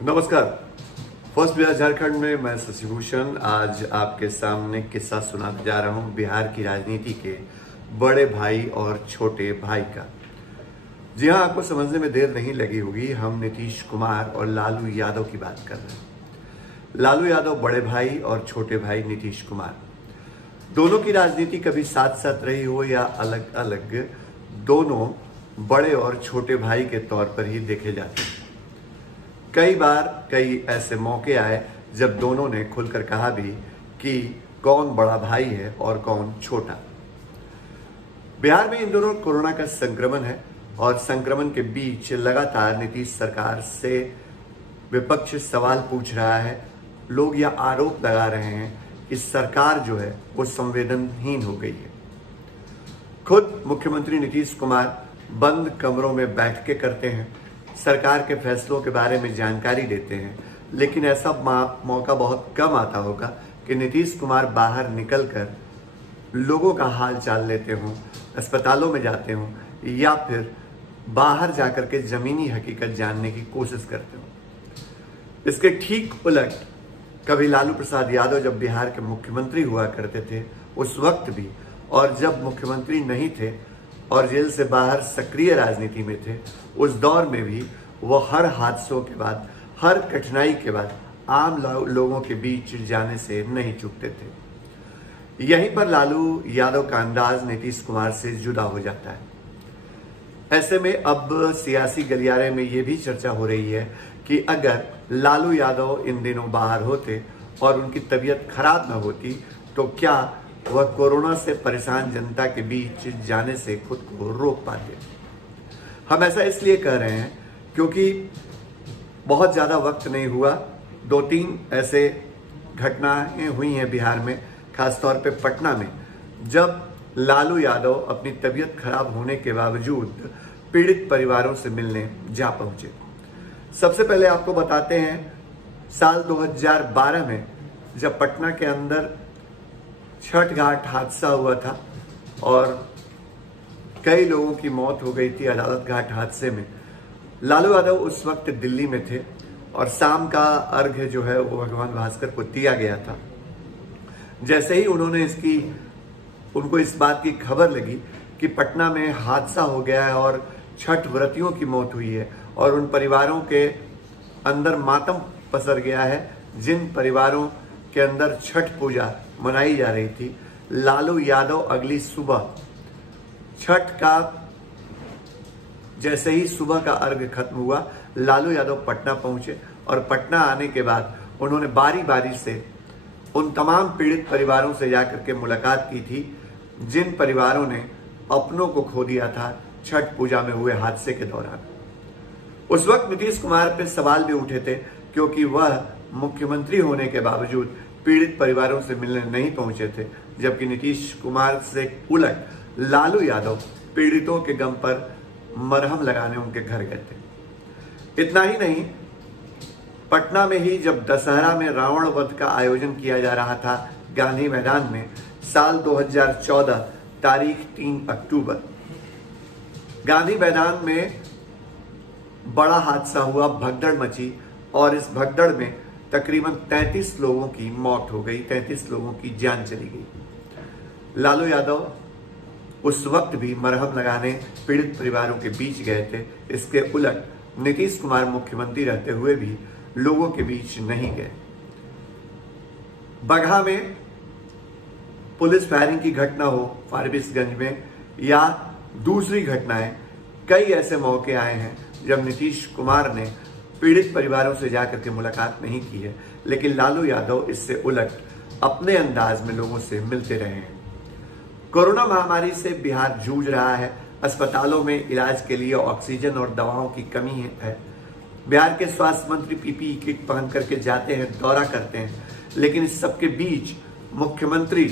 नमस्कार। फर्स्ट बिहार झारखंड में मैं शशिभूषण आज आपके सामने किस्सा सुनाने जा रहा हूं बिहार की राजनीति के बड़े भाई और छोटे भाई का। जी हां, आपको समझने में देर नहीं लगी होगी। हम नीतीश कुमार और लालू यादव की बात कर रहे हैं। लालू यादव बड़े भाई और छोटे भाई नीतीश कुमार, दोनों की राजनीति कभी साथ साथ रही हो या अलग अलग, दोनों बड़े और छोटे भाई के तौर पर ही देखे जाते हैं। कई बार कई ऐसे मौके आए जब दोनों ने खुलकर कहा भी कि कौन बड़ा भाई है और कौन छोटा। बिहार में इन दोनों कोरोना का संक्रमण है और संक्रमण के बीच लगातार नीतीश सरकार से विपक्ष सवाल पूछ रहा है। लोग यह आरोप लगा रहे हैं कि सरकार जो है वो संवेदनहीन हो गई है। खुद मुख्यमंत्री नीतीश कुमार बंद कमरों में बैठकें करते हैं, सरकार के फैसलों के बारे में जानकारी देते हैं, लेकिन ऐसा मौका बहुत कम आता होगा कि नीतीश कुमार बाहर निकलकर लोगों का हाल चाल लेते हों, अस्पतालों में जाते हों या फिर बाहर जाकर के जमीनी हकीकत जानने की कोशिश करते हों। इसके ठीक उलट कभी लालू प्रसाद यादव जब बिहार के मुख्यमंत्री हुआ करते थे उस वक्त भी, और जब मुख्यमंत्री नहीं थे और जेल से बाहर सक्रिय राजनीति में थे उस दौर में भी वो हर हादसों के बाद, हर कठिनाई के बाद आम लोगों के बीच जाने से नहीं चूकते थे। यहीं पर लालू यादव का अंदाज नीतीश कुमार से जुदा हो जाता है। ऐसे में अब सियासी गलियारे में ये भी चर्चा हो रही है कि अगर लालू यादव इन दिनों बाहर होते और उनकी तबीयत खराब न होती तो क्या वह कोरोना से परेशान जनता के बीच जाने से खुद को रोक पाते। हम ऐसा इसलिए कह रहे हैं क्योंकि बहुत ज़्यादा वक्त नहीं हुआ, 2-3 ऐसे घटनाएं हुई हैं बिहार में, खासतौर पे पटना में, जब लालू यादव अपनी तबीयत खराब होने के बावजूद पीड़ित परिवारों से मिलने जा पहुंचे। सबसे पहले आपको बताते हैं, साल 2012 में जब पटना के अंदर छठ घाट हादसा हुआ था और कई लोगों की मौत हो गई थी अदालत घाट हादसे में, लालू यादव उस वक्त दिल्ली में थे और शाम का अर्घ्य जो है वो भगवान भास्कर को दिया गया था। जैसे ही उनको इस बात की खबर लगी कि पटना में हादसा हो गया है और छठ व्रतियों की मौत हुई है और उन परिवारों के अंदर मातम पसर गया है जिन परिवारों के अंदर छठ पूजा मनाई जा रही थी, लालू यादव अगली सुबह छठ का जैसे ही सुबह का अर्घ्य खत्म हुआ, लालू यादव पटना पहुंचे और पटना आने के बाद उन्होंने बारी बारी से उन तमाम पीड़ित परिवारों से जाकर के मुलाकात की थी जिन परिवारों ने अपनों को खो दिया था छठ पूजा में हुए हादसे के दौरान। उस वक्त नीतीश कुमार पे सवाल भी उठे थे क्योंकि वह मुख्यमंत्री होने के बावजूद पीड़ित परिवारों से मिलने नहीं पहुंचे थे, जबकि नीतीश कुमार से उलट लालू यादव पीड़ितों के गम पर मरहम लगाने उनके घर गए थे। इतना ही नहीं, पटना में ही जब दशहरा में रावण वध का आयोजन किया जा रहा था गांधी मैदान में, साल 2014 तारीख 3 अक्टूबर, गांधी मैदान में बड़ा हादसा हुआ, भगदड़ मची और इस भगदड़ में तकरीबन 33 लोगों की मौत हो गई, 33 लोगों की जान चली गई। लालू यादव उस वक्त भी मरहम लगाने पीड़ित परिवारों के बीच गए थे। इसके उलट नीतीश कुमार मुख्यमंत्री रहते हुए भी लोगों के बीच नहीं गए। बगहा में पुलिस फायरिंग की घटना हो फारबिसगंज में या दूसरी घटनाएं, कई ऐसे मौके आए हैं जब नीतीश कुमार ने पीड़ित परिवारों से जाकर के मुलाकात नहीं की है, लेकिन लालू यादव इससे उलट अपने अंदाज में लोगों से मिलते रहे हैं। कोरोना महामारी से बिहार जूझ रहा है। अस्पतालों में इलाज के लिए ऑक्सीजन और दवाओं की कमी है। बिहार के स्वास्थ्य मंत्री पीपीई किट पहन करके जाते हैं, दौरा करते हैं, लेकिन इस सबके बीच मुख्यमंत्री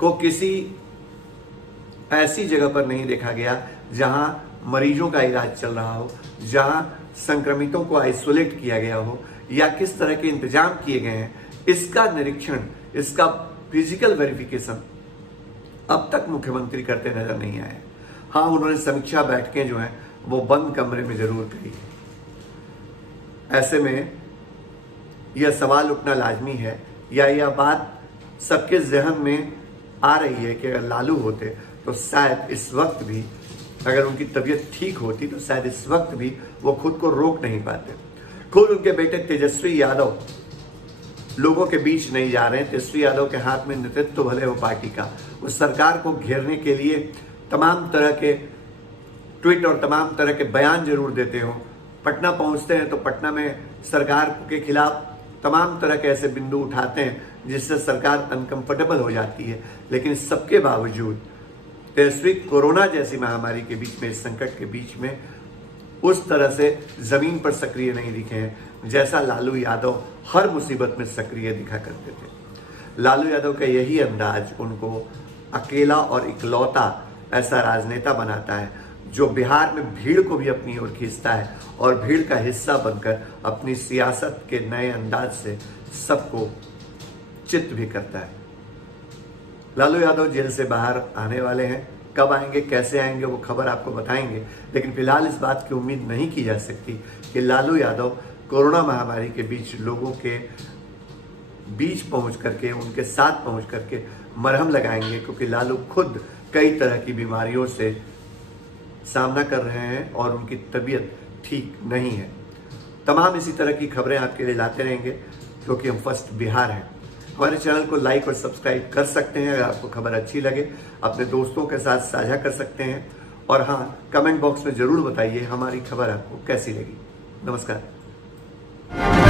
को किसी ऐसी जगह पर नहीं देखा गया जहां मरीजों का इलाज चल रहा हो, जहां संक्रमितों को आइसोलेट किया गया हो या किस तरह के इंतजाम किए गए हैं, इसका निरीक्षण, इसका फिजिकल वेरिफिकेशन अब तक मुख्यमंत्री करते नजर नहीं आए। हाँ, उन्होंने समीक्षा बैठकें जो हैं वो बंद कमरे में जरूर करी। ऐसे में यह सवाल उठना लाजमी है, या यह बात सबके जहन में आ रही है कि अगर लालू होते तो शायद इस वक्त भी, अगर उनकी तबीयत ठीक होती तो शायद इस वक्त भी वो खुद को रोक नहीं पाते। खुद उनके बेटे तेजस्वी यादव लोगों के बीच नहीं जा रहे हैं। तेजस्वी यादव के हाथ में नेतृत्व भले हो पार्टी का, उस सरकार को घेरने के लिए तमाम तरह के ट्वीट और तमाम तरह के बयान जरूर देते हो। पटना पहुंचते हैं तो पटना में सरकार के खिलाफ तमाम तरह के ऐसे बिंदु उठाते हैं जिससे सरकार अनकंफर्टेबल हो जाती है। लेकिन सबके बावजूद तेजस्वी कोरोना जैसी महामारी के बीच में, इस संकट के बीच में उस तरह से जमीन पर सक्रिय नहीं दिखे हैं जैसा लालू यादव हर मुसीबत में सक्रिय दिखा करते थे। लालू यादव का यही अंदाज उनको अकेला और इकलौता ऐसा राजनेता बनाता है जो बिहार में भीड़ को भी अपनी ओर खींचता है और भीड़ का हिस्सा बनकर अपनी सियासत के नए अंदाज से सबको चित्त भी करता है। लालू यादव जेल से बाहर आने वाले हैं, कब आएंगे कैसे आएंगे वो खबर आपको बताएंगे, लेकिन फिलहाल इस बात की उम्मीद नहीं की जा सकती कि लालू यादव कोरोना महामारी के बीच लोगों के बीच पहुंच करके, उनके साथ पहुंच करके मरहम लगाएंगे, क्योंकि लालू खुद कई तरह की बीमारियों से सामना कर रहे हैं और उनकी तबीयत ठीक नहीं है। तमाम इसी तरह की खबरें आपके लिए लाते रहेंगे क्योंकि हम फर्स्ट बिहार हैं। हमारे चैनल को लाइक और सब्सक्राइब कर सकते हैं। अगर आपको खबर अच्छी लगे अपने दोस्तों के साथ साझा कर सकते हैं, और हाँ, कमेंट बॉक्स में जरूर बताइए हमारी खबर आपको कैसी लगी। नमस्कार।